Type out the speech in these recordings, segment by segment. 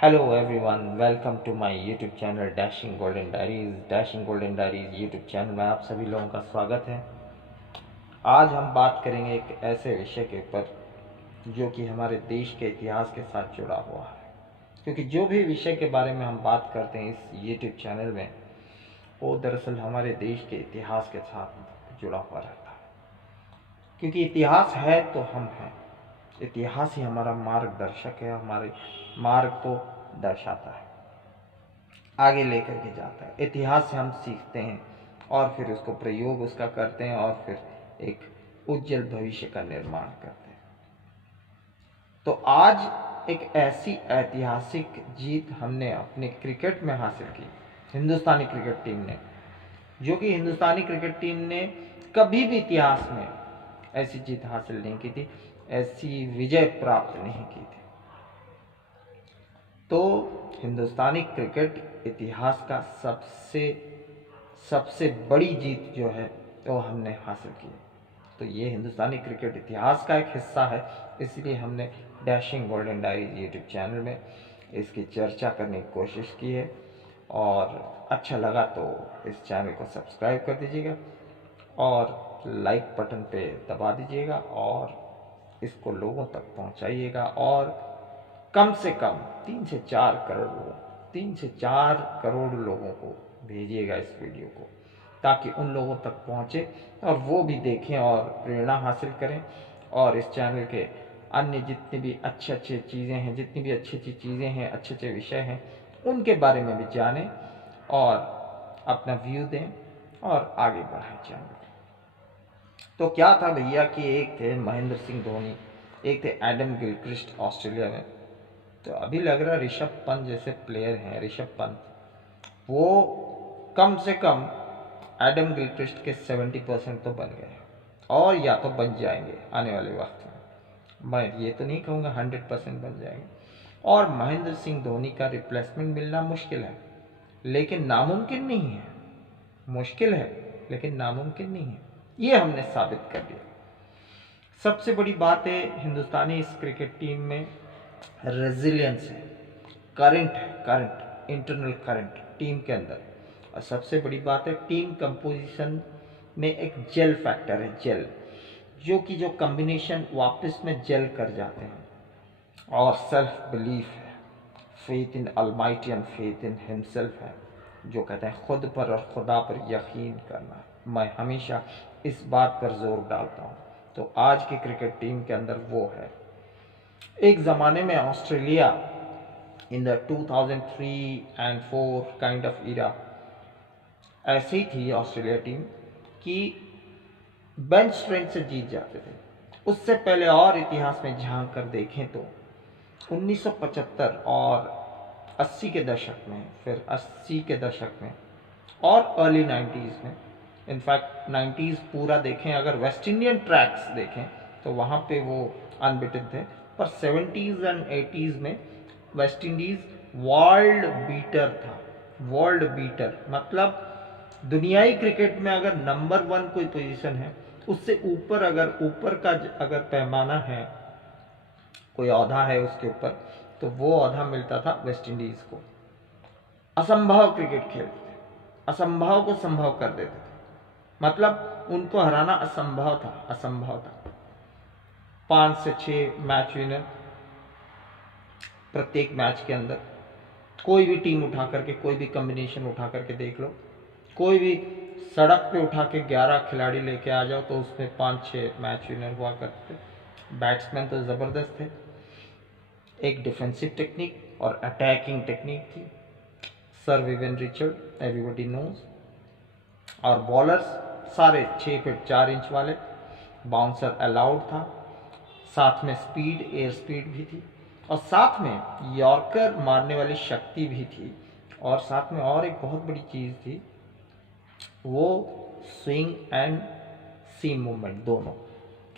Hello everyone, welcome to my YouTube channel dashing golden Diaries. Dashing golden Diaries YouTube channel में आप सभी लोगों का स्वागत है। आज हम बात करेंगे एक ऐसे विषय के ऊपर जो कि हमारे देश के इतिहास के साथ जुड़ा हुआ है, क्योंकि जो भी विषय के बारे में हम बात करते हैं इस यूट्यूब चैनल में, वो दरअसल हमारे देश के इतिहास के साथ जुड़ा हुआ रहता है। क्योंकि इतिहास है तो हम हैं। इतिहास ही हमारा मार्गदर्शक है, हमारे मार्ग को दर्शाता है, आगे लेकर के जाता है। इतिहास से हम सीखते हैं और फिर उसको प्रयोग उसका करते हैं और फिर एक उज्जवल भविष्य का निर्माण करते हैं। तो आज एक ऐसी ऐतिहासिक जीत हमने अपने क्रिकेट में हासिल की, हिंदुस्तानी क्रिकेट टीम ने, जो कि हिंदुस्तानी क्रिकेट टीम ने कभी भी इतिहास में ऐसी जीत हासिल नहीं की थी, ऐसी विजय प्राप्त नहीं की थी। तो हिंदुस्तानी क्रिकेट इतिहास का सबसे बड़ी जीत जो है वो हमने हासिल की। तो ये हिंदुस्तानी क्रिकेट इतिहास का एक हिस्सा है, इसलिए हमने dashing golden Diaries YouTube channel में इसकी चर्चा करने की कोशिश की है। और अच्छा लगा तो इस चैनल को सब्सक्राइब कर दीजिएगा और लाइक बटन पे दबा दीजिएगा और इसको लोगों तक पहुंचाइएगा। और कम से कम 3 से 4 करोड़ लोगों को भेजिएगा इस वीडियो को, ताकि उन लोगों तक पहुंचे और वो भी देखें और प्रेरणा हासिल करें। और इस चैनल के अन्य जितने भी अच्छे चीज़ें हैं, जितनी भी अच्छी चीज़ें हैं, अच्छे विषय हैं, उनके बारे में भी जानें और अपना व्यू दें और आगे बढ़ाएं चैनल। तो क्या था भैया कि एक थे महेंद्र सिंह धोनी, एक थे एडम गिलक्रिस्ट ऑस्ट्रेलिया में। तो अभी लग रहा ऋषभ पंत जैसे प्लेयर हैं, ऋषभ पंत, वो कम से कम एडम गिलक्रिस्ट के 70% तो बन गए और या तो बन जाएंगे आने वाले वक्त में। मैं ये तो नहीं कहूँगा 100% बन जाएंगे। और महेंद्र सिंह धोनी का रिप्लेसमेंट मिलना मुश्किल है, लेकिन नामुमकिन नहीं है। मुश्किल है लेकिन नामुमकिन नहीं है, ये हमने साबित कर दिया। सबसे बड़ी बात है हिंदुस्तानी इस क्रिकेट टीम में रेजिलियंस है, करंट इंटरनल करंट टीम के अंदर। और सबसे बड़ी बात है टीम कंपोजिशन में एक जेल फैक्टर है, जेल, जो कॉम्बिनेशन वापस में जेल कर जाते हैं। और सेल्फ बिलीफ है, faith in Almighty and faith in himself है, जो कहते हैं खुद पर और खुदा पर यकीन करना। मैं हमेशा इस बात पर जोर डालता हूँ। तो आज की क्रिकेट टीम के अंदर वो है। एक ज़माने में Australia in the 2003 and 4 kind of era ऐसे ही थी ऑस्ट्रेलिया टीम कि बेंच स्ट्रेंथ से जीत जाते थे। उससे पहले और इतिहास में झांक कर देखें तो 1975 और 80 के दशक में, फिर 80 के दशक में और अर्ली 90s में, इनफैक्ट 90s पूरा देखें, अगर वेस्ट इंडियन ट्रैक्स देखें तो वहाँ पे वो अनबिटन थे। पर 70s एंड 80s में वेस्ट इंडीज़ वर्ल्ड बीटर था। वर्ल्ड बीटर मतलब दुनियाई क्रिकेट में अगर नंबर 1 कोई पोजीशन है, उससे ऊपर अगर पैमाना है, कोई औहदा है उसके ऊपर, तो वो औहदा मिलता था वेस्ट इंडीज़ को। असंभव क्रिकेट खेलते थे, असंभव को संभव कर देते थे, मतलब उनको हराना असंभव था। 5 से 6 मैच विनर प्रत्येक मैच के अंदर। कोई भी टीम उठा करके, कोई भी कॉम्बिनेशन उठा करके देख लो, कोई भी सड़क पे उठा के 11 खिलाड़ी लेके आ जाओ तो उसमें 5-6 मैच विनर हुआ करते थे। बैट्समैन तो ज़बरदस्त थे, एक डिफेंसिव टेक्निक और अटैकिंग टेक्निक थी, sir Vivian Richard everybody knows. और बॉलर्स सारे 6 फीट 4 इंच वाले, बाउंसर अलाउड था, साथ में स्पीड, एयर स्पीड भी थी, और साथ में यॉर्कर मारने वाली शक्ति भी थी, और साथ में और एक बहुत बड़ी चीज़ थी, वो स्विंग एंड सीम मूवमेंट दोनों,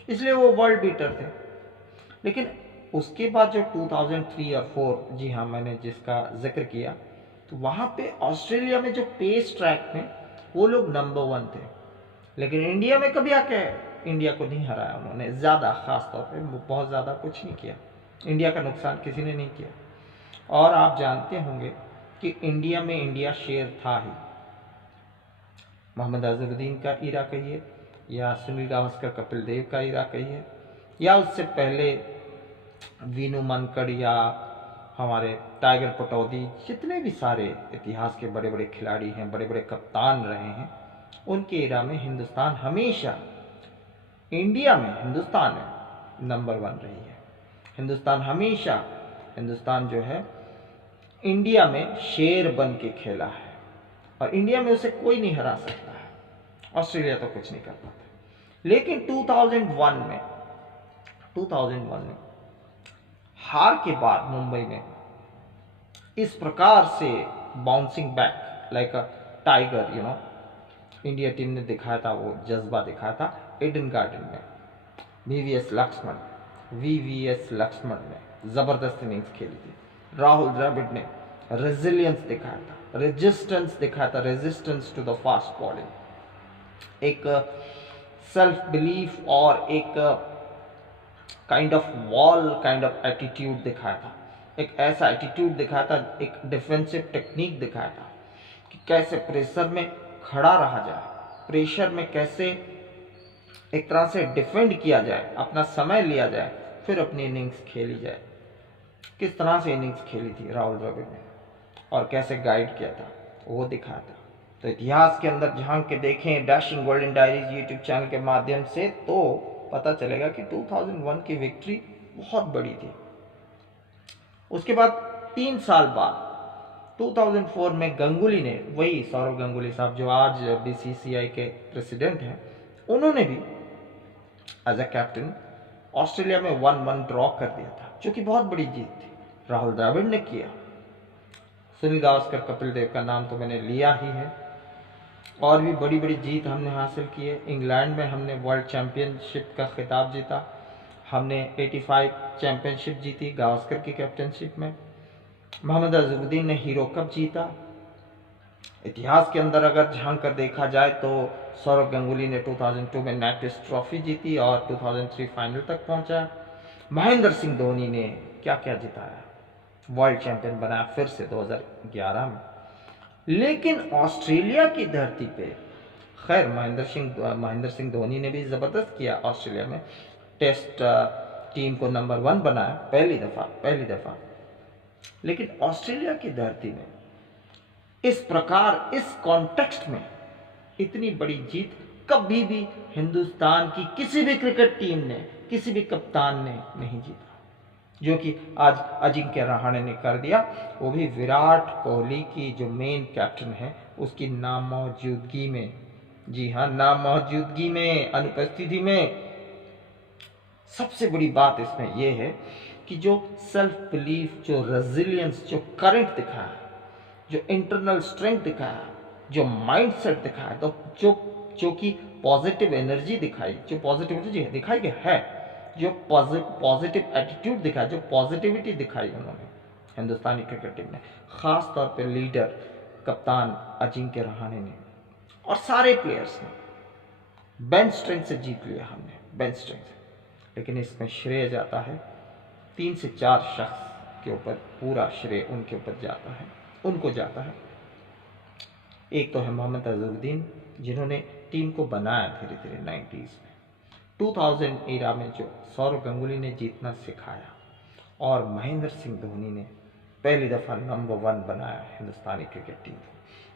इसलिए वो वर्ल्ड बीटर थे। लेकिन उसके बाद जो 2003 और 4, जी हाँ मैंने जिसका जिक्र किया, तो वहाँ पे ऑस्ट्रेलिया में जो पेस ट्रैक में वो लोग नंबर 1 थे। लेकिन इंडिया में कभी आके इंडिया को नहीं हराया उन्होंने, ज़्यादा ख़ास तौर पे बहुत ज़्यादा कुछ नहीं किया, इंडिया का नुकसान किसी ने नहीं किया। और आप जानते होंगे कि इंडिया में इंडिया शेर था ही। मोहम्मद अजहरुद्दीन का इरा कहिए या सुनील गावस्कर कपिल देव का इरा कहिए या उससे पहले वीनू मनकड़ या हमारे टाइगर पटौदी, जितने भी सारे इतिहास के बड़े बड़े खिलाड़ी हैं, बड़े बड़े कप्तान रहे हैं, उनके इरा में हिंदुस्तान हमेशा, इंडिया में हिंदुस्तान है नंबर 1 रही है। हिंदुस्तान हमेशा, हिंदुस्तान जो है इंडिया में शेर बन के खेला है और इंडिया में उसे कोई नहीं हरा सकता है। ऑस्ट्रेलिया तो कुछ नहीं कर पाता। लेकिन 2001 में हार के बाद मुंबई में इस प्रकार से bouncing back like a tiger, India team ने दिखाया था, वो जज्बा दिखाया था ईडन गार्डन में। वीवीएस लक्ष्मण ने जबरदस्त इनिंग्स खेली थी। राहुल द्रविड़ ने रेजिलियंस दिखाया था, resistance to the fast bowling, एक सेल्फ बिलीफ और एक kind of wall kind of attitude दिखाया था। एक ऐसा एटीट्यूड दिखाया था, एक डिफेंसिव टेक्निक दिखाया था कि कैसे प्रेशर में खड़ा रहा जाए, प्रेशर में कैसे एक तरह से डिफेंड किया जाए, अपना समय लिया जाए, फिर अपनी इनिंग्स खेली जाए। किस तरह से इनिंग्स खेली थी राहुल द्रविड़ ने और कैसे गाइड किया था, वो दिखाया था। तो इतिहास के अंदर झांक के देखें dashing golden Diaries YouTube channel के माध्यम से, तो पता चलेगा कि 2001 की विक्ट्री बहुत बड़ी थी। उसके बाद 3 साल बाद 2004 में गंगुली ने, वही सौरव गंगुली साहब जो आज बीसीसीआई के प्रेसिडेंट हैं, उन्होंने भी एज अ कैप्टन ऑस्ट्रेलिया में 1-1 ड्रॉ कर दिया था, जो कि बहुत बड़ी जीत थी। राहुल द्रविड़ ने किया। सुनील गावस्कर कपिल देव का नाम तो मैंने लिया ही है। और भी बड़ी बड़ी जीत हमने हासिल की है। इंग्लैंड में हमने वर्ल्ड चैंपियनशिप का खिताब जीता, हमने 85 चैंपियनशिप जीती गावस्कर की कैप्टनशिप में। मोहम्मद अजहरुद्दीन ने हीरो कप जीता। इतिहास के अंदर अगर झांक कर देखा जाए तो सौरव गंगुली ने 2002 में नेट टेस्ट ट्रॉफी जीती और 2003 फाइनल तक पहुंचा। महेंद्र सिंह धोनी ने क्या क्या जिताया, वर्ल्ड चैंपियन बनाया फिर से 2011 में। लेकिन ऑस्ट्रेलिया की धरती पे, खैर महेंद्र सिंह धोनी ने भी ज़बरदस्त किया ऑस्ट्रेलिया में, टेस्ट टीम को नंबर 1 बनाया पहली दफ़ा। लेकिन ऑस्ट्रेलिया की धरती में इस प्रकार, इस कॉन्टेक्स्ट में इतनी बड़ी जीत कभी भी हिंदुस्तान की किसी भी क्रिकेट टीम ने, किसी भी कप्तान ने नहीं जीता, जो कि आज अजिंक्य रहाणे ने कर दिया, वो भी विराट कोहली की जो मेन कैप्टन है उसकी नामौजूदगी में। जी हाँ, नामौजूदगी में, अनुपस्थिति में। सबसे बड़ी बात इसमें यह है कि जो सेल्फ बिलीफ, जो रेजिलियंस, जो करंट दिखाया, जो इंटरनल स्ट्रेंथ दिखाया, जो माइंडसेट दिखाया, तो जो कि पॉजिटिव एनर्जी दिखाई, जो पॉजिटिव एनर्जी दिखाई है, जो पॉजिटिव एटीट्यूड दिखाया, जो पॉजिटिविटी दिखाई उन्होंने हिंदुस्तानी क्रिकेट टीम ने, खास तौर पे लीडर कप्तान अजिंक्य रहाणे ने और सारे प्लेयर्स ने बेंच स्ट्रेंथ से जीत लिया हमने, बेंच स्ट्रेंथ से। लेकिन इसमें श्रेय जाता है 3 से 4 शख्स के ऊपर, पूरा श्रेय उनके ऊपर जाता है, उनको जाता है। एक तो है मोहम्मद अजहरुद्दीन, जिन्होंने टीम को बनाया धीरे धीरे 90s में। 2000 एरा में जो सौरव गंगुली ने जीतना सिखाया और महेंद्र सिंह धोनी ने पहली दफ़ा नंबर 1 बनाया हिंदुस्तानी क्रिकेट टीम को।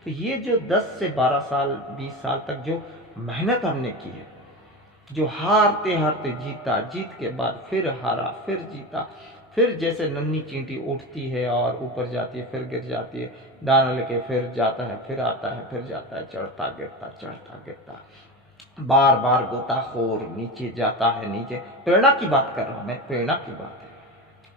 तो ये जो 10 से 12 साल, 20 साल तक जो मेहनत हमने की है, जो हारते हारते जीता, जीत के बाद फिर हारा, फिर जीता, फिर जैसे नन्ही चींटी उठती है और ऊपर जाती है, फिर गिर जाती है, दाना लेके फिर जाता है, फिर आता है, फिर जाता है, चढ़ता गिरता, बार बार गोताखोर नीचे जाता है, नीचे। प्रेरणा की बात कर रहा हूं मैं, प्रेरणा की बात है,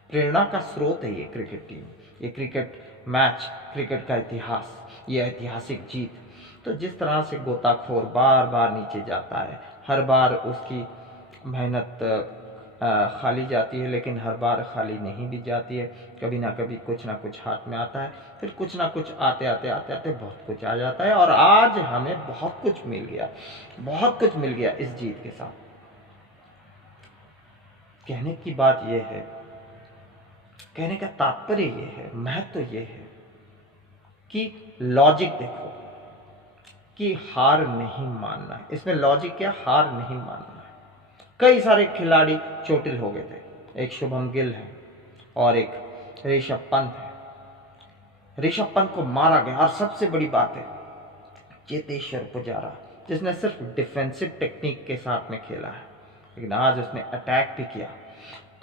प्रेरणा का स्रोत है ये क्रिकेट टीम, ये क्रिकेट मैच, क्रिकेट का इतिहास, ये ऐतिहासिक जीत। तो जिस तरह से गोताखोर बार बार नीचे जाता है, हर बार उसकी मेहनत खाली जाती है, लेकिन हर बार खाली नहीं भी जाती है, कभी ना कभी कुछ ना कुछ हाथ में आता है, फिर कुछ ना कुछ आते आते बहुत कुछ आ जाता है। और आज हमें बहुत कुछ मिल गया इस जीत के साथ। कहने की बात यह है कहने का तात्पर्य ये है, महत्व ये है कि लॉजिक देखो कि हार नहीं मानना है। इसमें लॉजिक क्या, हार नहीं मानना है। कई सारे खिलाड़ी चोटिल हो गए थे, एक शुभम गिल है और एक ऋषभ पंत है। ऋषभ पंत को मारा गया, और सबसे बड़ी बात है चेतेश्वर पुजारा, जिसने सिर्फ डिफेंसिव टेक्निक के साथ में खेला है, लेकिन आज उसने अटैक भी किया।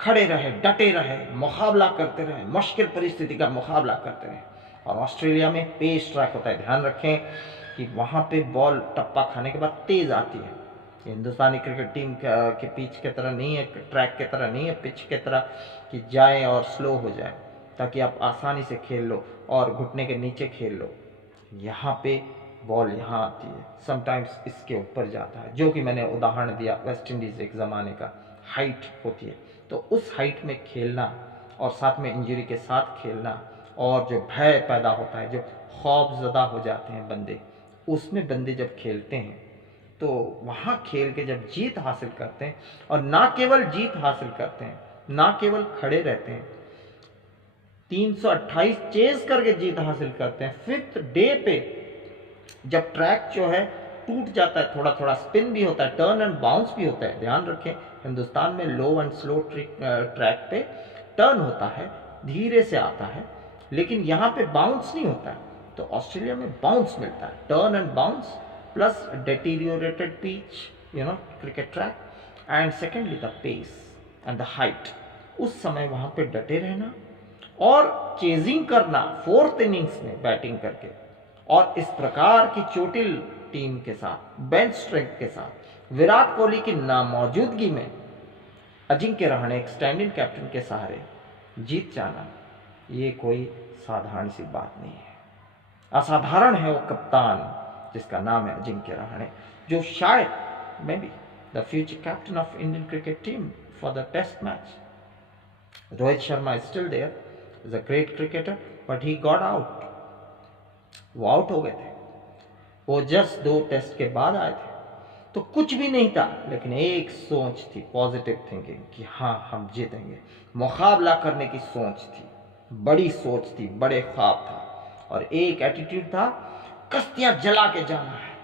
खड़े रहे, डटे रहे, मुकाबला करते रहे, मुश्किल परिस्थिति का मुकाबला करते रहे। और ऑस्ट्रेलिया में पेस ट्रैक होता है, ध्यान रखें कि वहाँ पे बॉल टप्पा खाने के बाद तेज आती है। हिंदुस्तानी क्रिकेट टीम के पिच के तरह नहीं है, ट्रैक के तरह नहीं है, पिच के तरह कि जाए और स्लो हो जाए ताकि आप आसानी से खेल लो और घुटने के नीचे खेल लो। यहाँ पे बॉल यहाँ आती है, समटाइम्स इसके ऊपर जाता है, जो कि मैंने उदाहरण दिया वेस्ट इंडीज़ एक ज़माने का, हाइट होती है। तो उस हाइट में खेलना और साथ में इंजरी के साथ खेलना, और जो भय पैदा होता है, जो खौफजदा हो जाते हैं बंदे, उसमें बंदे जब खेलते हैं तो वहाँ खेल के जब जीत हासिल करते हैं, और ना केवल जीत हासिल करते हैं, ना केवल खड़े रहते हैं, 328 चेज करके जीत हासिल करते हैं। 5th डे पे जब ट्रैक जो है टूट जाता है, थोड़ा थोड़ा स्पिन भी होता है, टर्न एंड बाउंस भी होता है। ध्यान रखें, हिंदुस्तान में लो एंड स्लो ट्रैक पे टर्न होता है, धीरे से आता है, लेकिन यहाँ पे बाउंस नहीं होता है। तो ऑस्ट्रेलिया में बाउंस मिलता है, turn and bounce plus deteriorated pitch, cricket track, and secondly the pace and the height. उस समय वहाँ पे डटे रहना और चेजिंग करना 4th इनिंग्स में बैटिंग करके, और इस प्रकार की चोटिल टीम के साथ, बेंच स्ट्रेंथ के साथ, विराट कोहली की नामौजूदगी में अजिंक्य रहाणे एक स्टैंड इन कैप्टन के सहारे जीत जाना, ये कोई साधारण सी बात नहीं है। असाधारण है वो कप्तान जिसका नाम है अजिंक्य रहाणे, जो शायद may be the future captain of Indian cricket team for the test match. Rohit Sharma is still there, is a great cricketer, but he got out. वो आउट हो गए थे, वो जस्ट 2 टेस्ट के बाद आए थे, तो कुछ भी नहीं था, लेकिन एक सोच थी, पॉजिटिव थिंकिंग, कि हाँ हम जीतेंगे। मुकाबला करने की सोच थी, बड़ी सोच थी, बड़े ख्वाब था, और एक एटीट्यूड था, कश्तियां जला के जाना है,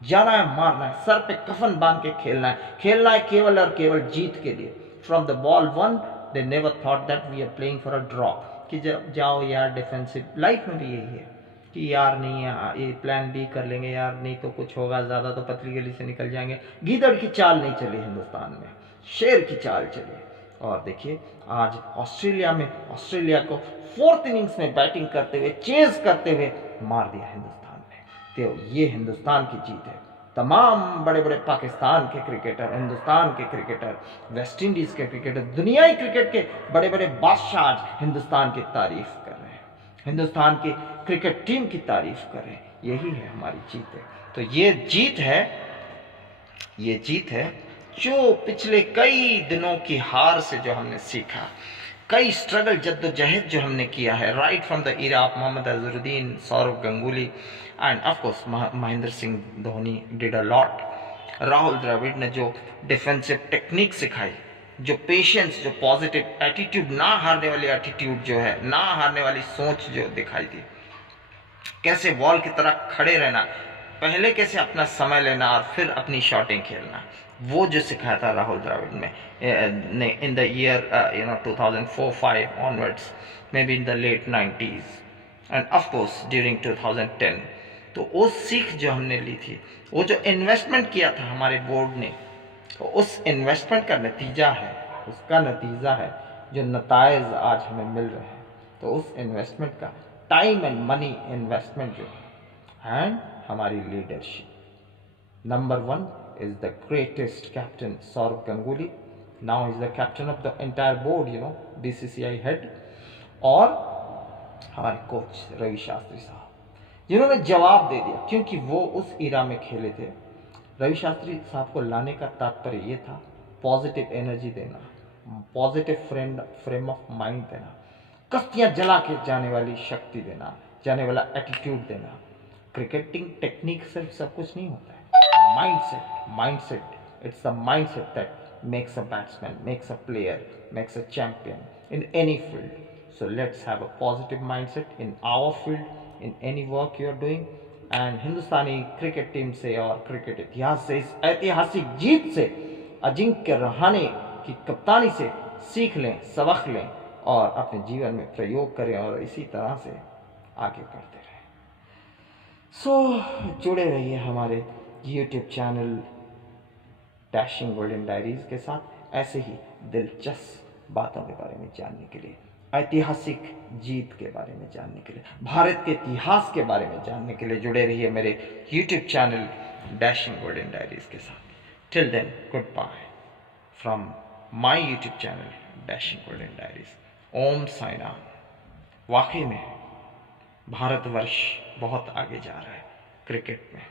जाना है, मारना है, सर पे कफन बांध के खेलना है, खेलना है केवल और केवल जीत के लिए। From the ball 1 they never thought that we are playing for a draw, कि जब जाओ यार डिफेंसिव। लाइफ में भी यही है कि यार नहीं है, ये प्लान बी कर लेंगे यार, नहीं तो कुछ होगा, ज़्यादा तो पतली गली से निकल जाएंगे। गीदड़ की चाल नहीं चली हिंदुस्तान में, शेर की चाल चली। और देखिए आज ऑस्ट्रेलिया में, ऑस्ट्रेलिया को 4th इनिंग्स में बैटिंग करते हुए, चेज करते हुए मार दिया हिंदुस्तान ने। तो ये हिंदुस्तान की जीत है। तमाम बड़े बड़े पाकिस्तान के क्रिकेटर, हिंदुस्तान के क्रिकेटर, वेस्ट इंडीज़ के क्रिकेटर, दुनियाई क्रिकेट के बड़े बड़े बादशाह आज हिंदुस्तान की तारीफ कर रहे हैं, हिंदुस्तान की क्रिकेट टीम की तारीफ कर रहे हैं। यही है हमारी जीत है। तो ये जीत है, ये जीत है जो पिछले कई दिनों की हार से जो हमने सीखा, कई स्ट्रगल, जद्दोजहद जो हमने किया है, right from the era of Mohammad Azharuddin, Sourav Ganguly, and of course Mahendra Singh Dhoni did a lot. Rahul Dravid ने जो डिफेंसिव टेक्निक सिखाई, जो पेशेंस, जो पॉजिटिव एटीट्यूड, ना हारने वाली एटीट्यूड जो है, ना हारने वाली सोच जो दिखाई दी, कैसे वॉल की तरह खड़े रहना, पहले कैसे अपना समय लेना और फिर अपनी शॉटिंग खेलना, वो जो सिखाया था राहुल द्रविड़ ने in the year 2004-5 onwards, may be in the late 90s and of course during 2010। तो वो सीख जो हमने ली थी, वो जो इन्वेस्टमेंट किया था हमारे बोर्ड ने, तो उस इन्वेस्टमेंट का नतीजा है, उसका नतीजा है जो नताइज आज हमें मिल रहे हैं। तो उस इन्वेस्टमेंट का टाइम एंड मनी इन्वेस्टमेंट जो है, एंड हमारी leadership. Number 1 is the greatest captain Saurav Ganguly, now he's the captain of the entire board, BCCI head, और हमारे कोच रवि शास्त्री साहब, जिन्होंने जवाब दे दिया, क्योंकि वो उस इरा में खेले थे। रवि शास्त्री साहब को लाने का तात्पर्य ये था, पॉजिटिव एनर्जी देना, पॉजिटिव फ्रेम ऑफ माइंड देना, कश्तियाँ जला के जाने वाली शक्ति देना, जाने वाला एटीट्यूड देना। क्रिकेटिंग टेक्निक सिर्फ सब कुछ नहीं होता है, mindset, it's the mindset that makes a batsman, makes a player, makes a champion, in any field. So let's have a positive mindset in our field, in any work you are doing. And Hindustani cricket team से और cricket इतिहास से, इस ऐतिहासिक जीत से, अजिंक्य रहाणे की कप्तानी से सीख लें, सबक लें और अपने जीवन में प्रयोग करें और इसी तरह से आगे बढ़ते रहें। सो जुड़े रहिए हमारे YouTube channel dashing golden diaries के साथ, ऐसे ही दिलचस्प बातों के बारे में जानने के लिए, ऐतिहासिक जीत के बारे में जानने के लिए, भारत के इतिहास के बारे में जानने के लिए जुड़े रहिए मेरे YouTube channel dashing golden diaries के साथ। Till then, good bye from my YouTube channel dashing golden diaries. Om Sai Ram. वाकई में भारतवर्ष बहुत आगे जा रहा है क्रिकेट में।